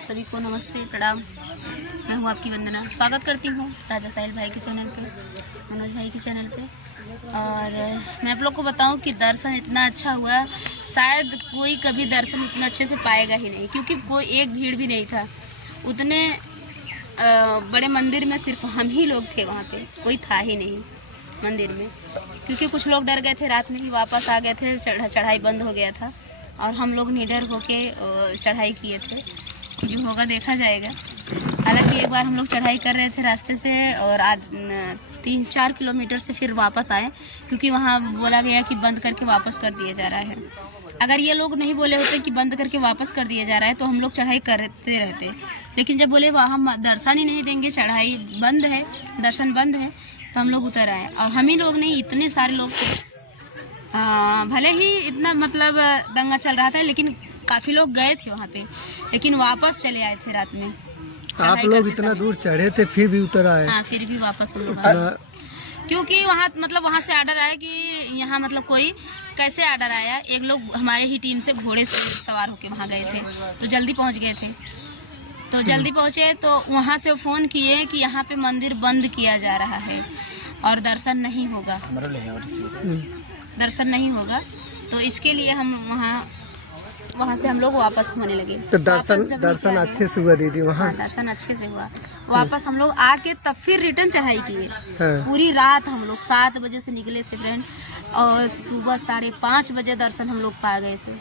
आप सभी को नमस्ते प्रणाम। मैं हूँ आपकी वंदना। स्वागत करती हूँ राजा साहिल भाई के चैनल पे, मनोज भाई के चैनल पे। और मैं आप लोग को बताऊँ कि दर्शन इतना अच्छा हुआ, शायद कोई कभी दर्शन इतना अच्छे से पाएगा ही नहीं, क्योंकि कोई एक भीड़ भी नहीं था। उतने बड़े मंदिर में सिर्फ हम ही लोग थे, वहाँ पे कोई था ही नहीं मंदिर में, क्योंकि कुछ लोग डर गए थे, रात में ही वापस आ गए थे, चढ़ाई बंद हो गया था और हम लोग निडर होके चढ़ाई किए थे। जो होगा देखा जाएगा। हालांकि एक बार हम लोग चढ़ाई कर रहे थे रास्ते से और 3-4 किलोमीटर से फिर वापस आए, क्योंकि वहाँ बोला गया कि बंद करके वापस कर दिया जा रहा है। अगर ये लोग नहीं बोले होते कि बंद करके वापस कर दिया जा रहा है तो हम लोग चढ़ाई करते रहते, लेकिन जब बोले वहाँ दर्शन ही नहीं देंगे, चढ़ाई बंद है, दर्शन बंद है, तो हम लोग उतर आए। और हम ही लोग नहीं, इतने सारे लोग भले ही इतना मतलब दंगा चल रहा था, लेकिन काफ़ी लोग गए थे वहाँ पे, लेकिन वापस चले आए थे रात में। आप लोग इतना दूर चढ़े थे फिर भी उतर आए? हाँ, फिर भी वापस हम लोग आए, क्योंकि वहाँ मतलब वहाँ से आर्डर आया कि यहाँ मतलब कोई कैसे आर्डर आया, एक लोग हमारे ही टीम से घोड़े सवार होके वहाँ गए थे, तो जल्दी पहुँच गए थे। तो जल्दी पहुँचे तो वहाँ से फ़ोन किए कि यहाँ पे मंदिर बंद किया जा रहा है और दर्शन नहीं होगा, दर्शन नहीं होगा। तो इसके लिए हम वहाँ से हम लोग वापस होने लगे। तो दर्शन अच्छे से हुआ दीदी वहाँ? हाँ, दर्शन अच्छे से हुआ। वापस हम लोग आके तब फिर रिटर्न चढ़ाई किए। हाँ। पूरी रात हम लोग 7 बजे से निकले थे फ्रेंड, और सुबह 5:30 बजे दर्शन हम लोग पा गए थे।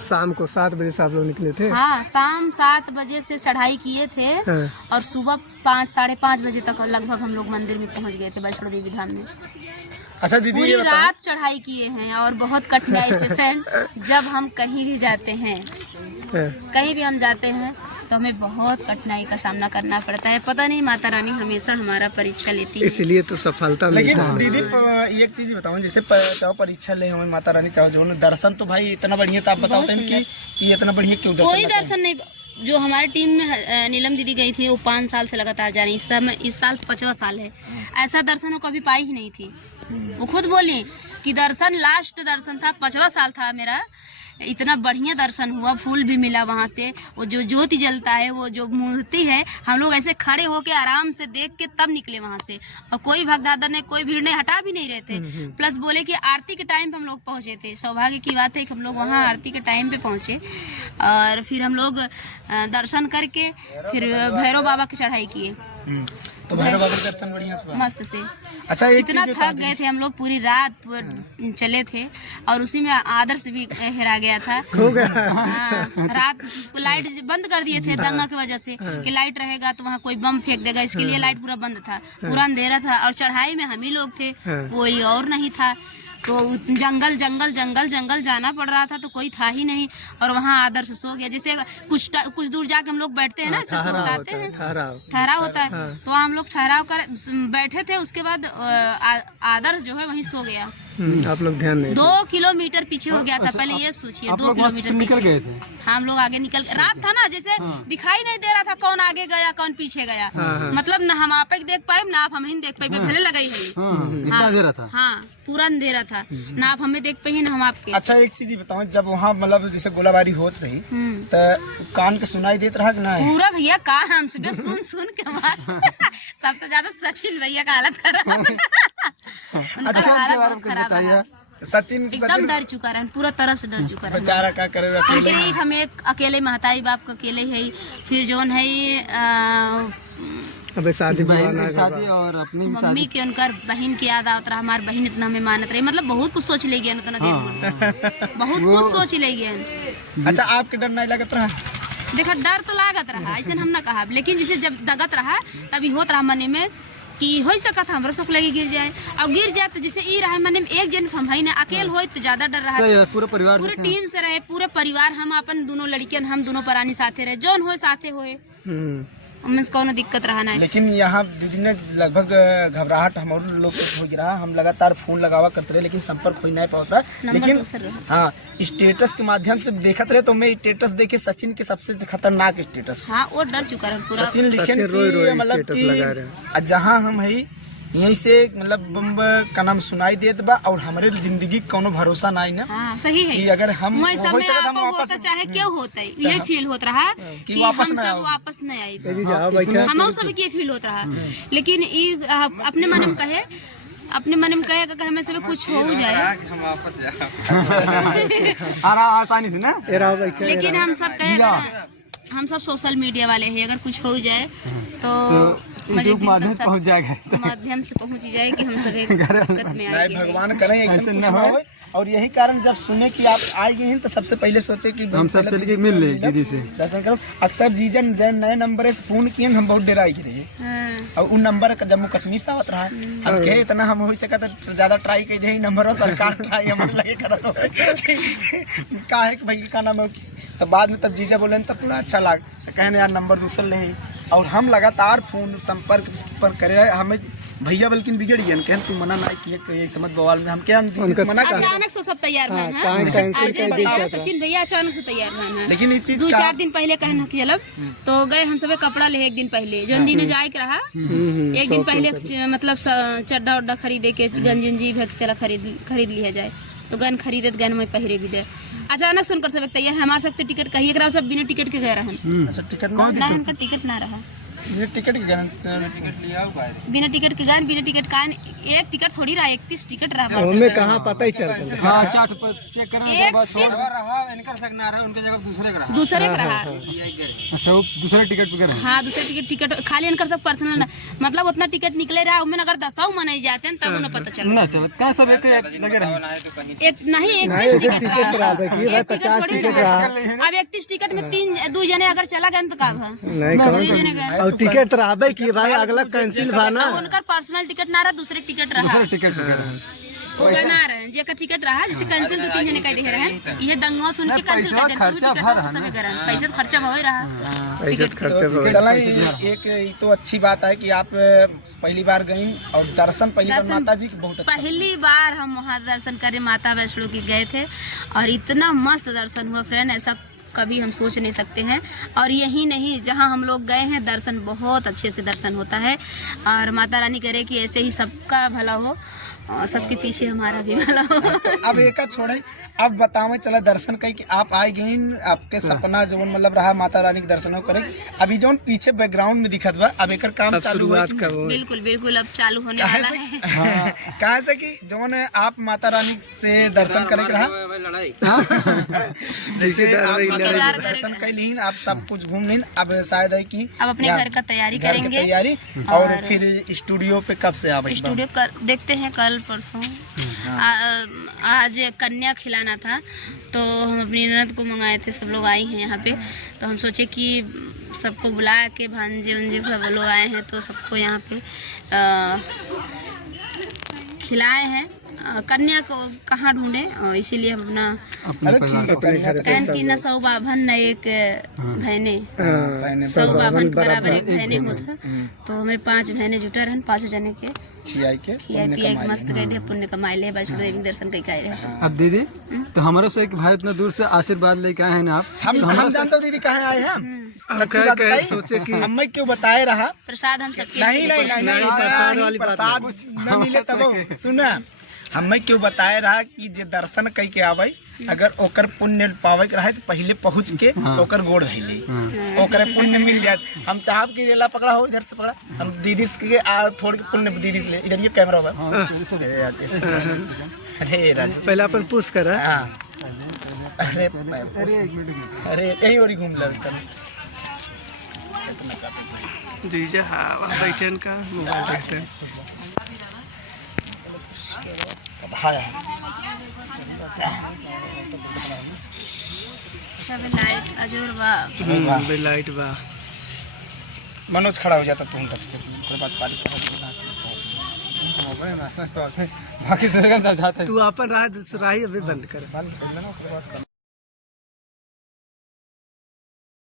शाम को 7 बजे से आप लोग निकले थे? हाँ, शाम 7 बजे से चढ़ाई किए थे। हाँ। और सुबह 5-5:30 बजे तक लगभग हम लोग मंदिर में पहुँच गए थे, वैष्णो देवी धाम में। अच्छा दीदी, पूरी रात चढ़ाई किए हैं और बहुत कठिनाई से फ्रेंड। जब हम कहीं भी जाते हैं, कहीं भी हम जाते हैं तो हमें बहुत कठिनाई का सामना करना पड़ता है। पता नहीं, माता रानी हमेशा हमारा परीक्षा लेती है, इसलिए तो सफलता मिलती है। लेकिन दीदी एक चीज बताओ, जैसे चाहो परीक्षा ले हमें माता रानी, चाहो जो दर्शन तो भाई इतना बढ़िया था, आप बताओ कि ये इतना बढ़िया क्यों दर्शन? कोई दर्शन नहीं। जो हमारी टीम में नीलम दीदी गई थी, वो 5 साल से लगातार जा रही है। इस साल 5वां साल है। ऐसा दर्शन वो कभी पाई ही नहीं थी। वो खुद बोली कि दर्शन लास्ट दर्शन था, 5वां साल था मेरा, इतना बढ़िया दर्शन हुआ, फूल भी मिला वहाँ से। वो जो ज्योति जलता है, वो जो मूर्ति है, हम लोग ऐसे खड़े होके आराम से देख के तब निकले वहाँ से। और कोई भगदादर ने, कोई भीड़ ने हटा भी नहीं रहे थे। प्लस बोले कि आरती के टाइम पे हम लोग पहुँचे थे। सौभाग्य की बात है कि हम लोग वहाँ आरती के टाइम पे पहुँचे और फिर हम लोग दर्शन करके फिर भैरव बाबा की चढ़ाई किए। तो भैरव बाबा के दर्शन बढ़िया मस्त से। अच्छा, इतना थक गए थे हम लोग, पूरी रात चले थे और उसी में आदर्श भी हेरा गया था। हाँ, रात लाइट बंद कर दिए थे दंगा की वजह से कि लाइट रहेगा तो वहाँ कोई बम फेंक देगा, इसके लिए लाइट पूरा बंद था, पूरा अंधेरा था। और चढ़ाई में हम ही लोग थे, कोई और नहीं था। तो जंगल जंगल जंगल जंगल जाना पड़ रहा था, तो कोई था ही नहीं। और वहाँ आदर्श सो गया। जैसे कुछ दूर जाके हम लोग बैठते हैं ना, ऐसे सोते हैं, ठहराव होता है। तो हम लोग ठहराव कर बैठे थे, उसके बाद आदर्श जो है वहीं सो गया। आप लोग ध्यान नहीं 2 किलोमीटर पीछे हो गया था। पहले ये सोचिए, 2 किलोमीटर निकल गए थे। हम लोग आगे निकल, रात था ना, जैसे दिखाई नहीं दे रहा था कौन आगे गया कौन पीछे गया। मतलब न हम आप देख पाए ना आप हमें देख पाए, भले लगा ही अंधेरा था। हाँ, पूरा अंधेरा था, ना आप हमें देख पाए ना हम आपके। अच्छा, एक चीज बताओ, जब वहाँ मतलब जैसे गोलाबारी होत रही तो कान के सुनाई देत रहा कि नहीं? पूरा भैया कान हम सुबह सुन के मार सबसे ज्यादा सचिन भैया का हालत खराब। उनका हालत बहुत खराब है। सचिन एकदम डर चुका रहा, पूरा तरह से डर चुका रहा। बेचारा क्या करेगा? उनके हम एक अकेले महतारी बाप का अकेले है, फिर जोन है अबे शादी और अपनी मम्मी के उनकर बहन की याद आवत रहा। हमारी बहन इतना हमें मानत रही, मतलब बहुत कुछ सोच ले गया उतना देर में, बहुत कुछ सोच ले गया। अच्छा, आपके डर नहीं लगत रहा? देखा, डर तो लागत रहा, ऐसे हम ना कहा, लेकिन जैसे जब दगत रहा तभी होत रहा मन में कि हो सका था हमरा सब लगे गिर जाए। और गिर जाए तो जैसे ई रहा मन में, एक जन हम है ना, अकेले हो तो ज्यादा डर रहा। पूरे टीम से रहे, पूरे परिवार, हम अपन दोनों लड़कियन, हम दोनों परानी साथे रहे, जौन हो साथे होए, हमें कोनो दिक्कत रहा ना। लेकिन यहाँ दीदी ने लगभग घबराहट हमारे लोग हो रहा। हम लगातार फोन लगावा करते रहे, लेकिन संपर्क हो नहीं पाता रहा। लेकिन हाँ, स्टेटस के माध्यम से देखते रहे, तो मैं स्टेटस देखे सचिन के सबसे खतरनाक स्टेटस। हाँ, वो डर चुका है पूरा। सचिन लिखे मतलब कि जहाँ हम है यही से मतलब का नाम सुनाई देत बा और हमारे जिंदगी कोनो भरोसा नहीं ना हाँ सही है कि अगर हम वही सब हो में सकत हम आपको वापस होता चाहे क्यों होता है ये फील होत रहा कि वापस हम ना सब आओ। वापस नहीं आई जी जाओ बैठा हम सब के फील होत रहा लेकिन ई अपने मन में कहे अपने मन में कहे अगर हमें सब कुछ हो जाए आसानी से ना ये रहो बैठा लेकिन हम सब कहे अगर हम सब सोशल मीडिया वाले हैं अगर कुछ हो जाए तो मजे के माध्यम सब पहुंच जाएगा माध्यम से पहुंच जाए कि हम सब एक दिक्कत में नहीं आएंगे भगवान करे ऐसा कुछ ना हो और यही कारण जब सुने कि आप आए गए हैं तो सबसे पहले सोचे कि हम सब चल के मिल ले दीदी से। दर्शन करो। अक्सर जीजन जन नए नंबर से फोन किए हम बहुत डराई के रहे हाँ, और उन नंबर का जम्मू कश्मीर से आवत रहा हम कहे इतना हम हो सका तो ज्यादा ट्राई कर दे नंबर सरकार ट्राई हमारे लगे करत हो का है कि भाई का नाम है तो बाद में तब जीजा बोले तब थोड़ा अच्छा लग कहने यार नंबर दूसरा ले और हम लगातार फोन संपर्क पर करे हमें भैया बल्कि बिगड़ गए कहन तू मना ना किए समझ बवाल में हम क्या मना कर अचानक से सब तैयार भन है कहाँ कैंसिल अजय कर भैया दिया सचिन भैया अचानक से तैयार भन है लेकिन ये चीज 2-4 दिन पहले कहना कि चलब तो गए हम सब कपड़ा ले एक दिन पहले जो दिन जाए के रहा एक दिन पहले मतलब चड्डा उड्डा खरीदे के गंजी भे चला खरीद लिया जाए तो गन खरीदे गन में पहरे भी दे अचानक सुनकर सब तैयार हमारे सब टिकट कहिए एकरा सब बिना टिकट के गए रहन अच्छा टिकट ना हमका टिकट ना रहा टिकट की बिना टिकट के गए बिना टिकट का एक टिकट थोड़ी रहा 31 टिकट रहा बस हमें कहाँ पता ही चलता है। हाँ चार्ट पर चेक करना के बाद 31 उनके जगह दूसरे का दूसरे का रहा अच्छा वो दूसरे टिकट पे करे हाँ दूसरे टिकट खाली इनकर सब पर्सनल ना मतलब उतना टिकट निकले रहा उनमें अगर 10 मनाई जाते हैं तब उन्हें पता चला ना चल क्या सब एक लगे रहे एक नहीं नहीं 31 ऐसे टिकट रहा देखिए भाई 50 टिकट रहा अब 31 टिकट में 2 जने अगर चला गए तो का भा नहीं दू कौन जने गए और टिकट रहा कि भाई अगला कैंसिल भाना अब उनकर पर्सनल टिकट ना रहा दूसरे टिकट रहा दूसरे टिकट पे करे वो गना रहे जेकर टिकट रहा जैसे कैंसिल 2-3 जने कह दे रहे ये दंगवा सुन के कैंसिल कर देते खर्चा भर है सब करन पैसा खर्चा हो रहा पैसा खर्चे बहुत चला एक ये तो अच्छी बात है कि आप पहली बार गई और दर्शन पहली बार माता जी की बहुत अच्छा पहली बार हम वहाँ दर्शन करे माता वैष्णो की गए थे और इतना मस्त दर्शन हुआ फ्रेंड ऐसा कभी हम सोच नहीं सकते हैं और यही नहीं जहाँ हम लोग गए हैं दर्शन बहुत अच्छे से दर्शन होता है और माता रानी करे कि ऐसे ही सबका भला हो और सबके पीछे हमारा भी भला हो अब एक छोड़े अब बताओ चला दर्शन कही कि आप आए गई आपके सपना जो मतलब रहा माता रानी के दर्शन करे अभी जो पीछे बैकग्राउंड में दिखत बा अब एक काम अब चालू है शुरुआत का वो बिल्कुल बिल्कुल अब चालू होने वाला है कहा से कि जो आप माता रानी से दर्शन करे के रहा इंतजार दर्शन कैली आप सब कुछ घूम लीन अब शायद है कि अब अपने घर का तैयारी घर की करेंगे तैयारी और फिर स्टूडियो पे कब से आवे स्टूडियो देखते हैं कल परसों आज कन्या खिलाना था तो हम अपनी ननद को मंगाए थे सब लोग आई हैं यहाँ पे तो हम सोचे कि सबको बुला के भांजे उंजे सब लोग आए हैं तो सबको यहाँ पे खिलाए हैं कन्या को कहाँ ढूंढे इसीलिए हम अपना अरे ठीक है कन्या तो कहन की न 100 बाभन न एक बहने 100 बाभन के बराबर एक बहने होता तो हमारे 5 बहने जुटा रहन 5 जने के खियाई के खियाई मस्त गए थे पुण्य कमाए ले वैष्णो देवी के दर्शन कई रहे अब दीदी तो हमारे से एक भाई इतना दूर से आशीर्वाद लेके आए हैं ना आप हम जानते हो दीदी कहाँ आए हैं सच्ची बात बताइए सोचे कि हमें क्यों बताए रहा प्रसाद हम सबके नहीं नहीं नहीं नहीं प्रसाद वाली बात प्रसाद न मिले तब सुना हमें क्यों बताए रहा कि जे दर्शन कई के आवे अगर ओकर पुण्य पावे के रहे तो पहले पहुंच के ओकर गोड़ धइले ओकर पुण्य मिल जात हम चाहब कि रेला पकड़ा हो इधर से पकड़ा हम दीदी के थोड़ी पुण्य दीदी से ले इधर ये कैमरा होगा अरे राजू पहले अपन पुश कर हाँ अरे अरे यही और घूम लगा जी जा हाँ बैठे का मोबाइल देखते हैं लाइट अजोर बा लाइट बा मनोज खड़ा हो जाता तुम टच के बाद बारिश बाकी समझाते तू अपन राह अभी बंद कर